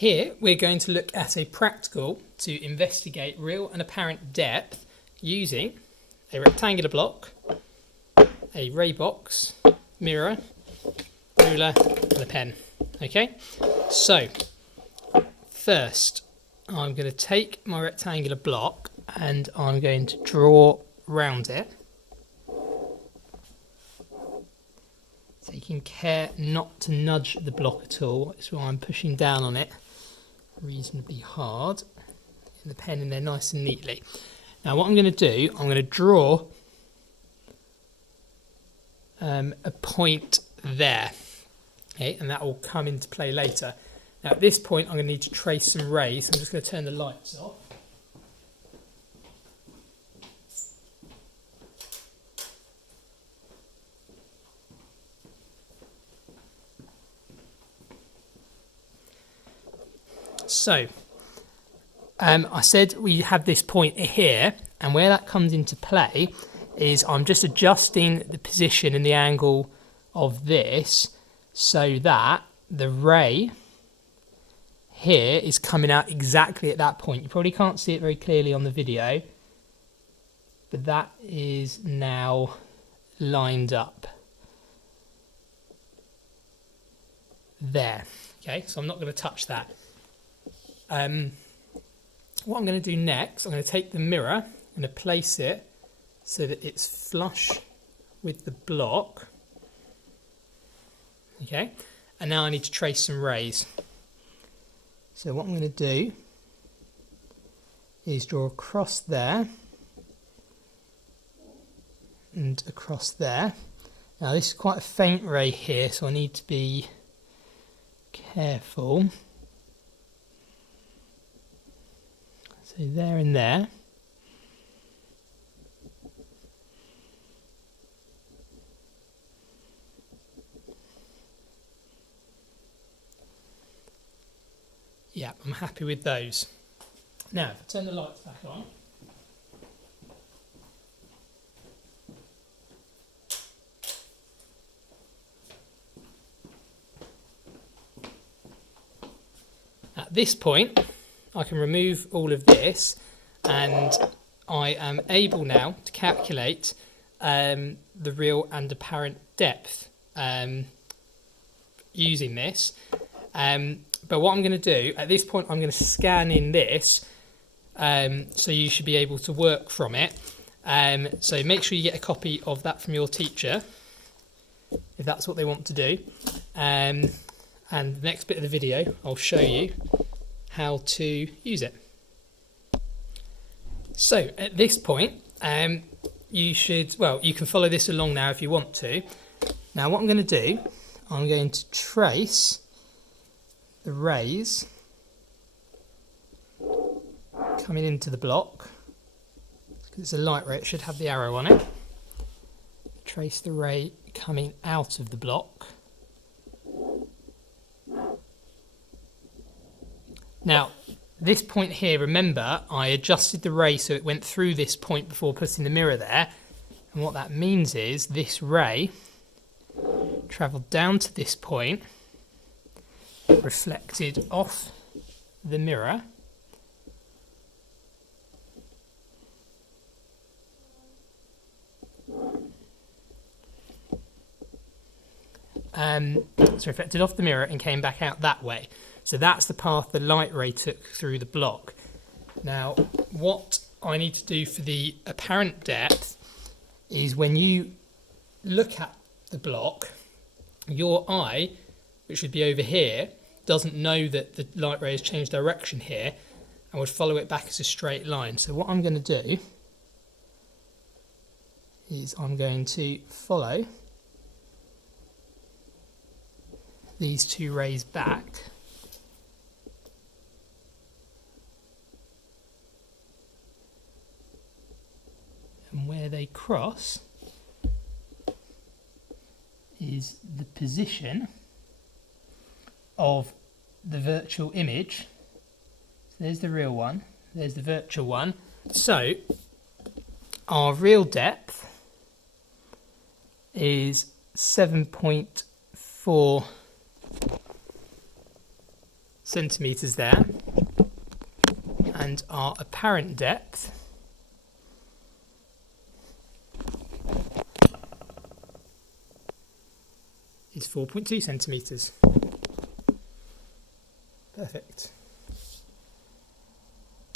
Here we're going to look at a practical to investigate real and apparent depth using a rectangular block, a ray box, mirror, ruler and a pen. Okay, so first I'm going to take my rectangular block and I'm going to draw round it, taking care not to nudge the block at all. That's why I'm pushing down on it reasonably hard, in the pen in there nice and neatly. Now what I'm going to do, I'm going to draw a point there, okay, and that will come into play later. Now at this point I'm going to need to trace some rays. I'm just going to turn the lights off. So, I said we have this point here, and where that comes into play is I'm just adjusting the position and the angle of this so that the ray here is coming out exactly at that point. You probably can't see it very clearly on the video, but that is now lined up there. Okay, so I'm not going to touch that. What I'm going to do next, I'm going to take the mirror and place it so that it's flush with the block. Okay, and now I need to trace some rays. So what I'm going to do is draw across there and across there. Now this is quite a faint ray here, so I need to be careful. So there and there. Yeah, I'm happy with those. Now, if I turn the lights back on. At this point, I can remove all of this and I am able now to calculate the real and apparent depth using this. But what I'm going to do, at this point I'm going to scan in this, so you should be able to work from it. So make sure you get a copy of that from your teacher, if that's what they want to do. And the next bit of the video I'll show you how to use it. So at this point, you can follow this along now if you want to. Now what I'm going to do, I'm going to trace the rays coming into the block. Because it's a light ray, it should have the arrow on it. Trace the ray coming out of the block. Now, this point here, remember, I adjusted the ray so it went through this point before putting the mirror there. And what that means is this ray travelled down to this point, reflected off the mirror, so reflected off the mirror and came back out that way. So that's the path the light ray took through the block. Now, what I need to do for the apparent depth is when you look at the block, your eye, which would be over here, doesn't know that the light ray has changed direction here and would follow it back as a straight line. So what I'm going to do is I'm going to follow these two rays back. And where they cross is the position of the virtual image. So there's the real one, there's the virtual one. So our real depth is 7.4 centimetres there, and our apparent depth is 4.2 centimetres. Perfect.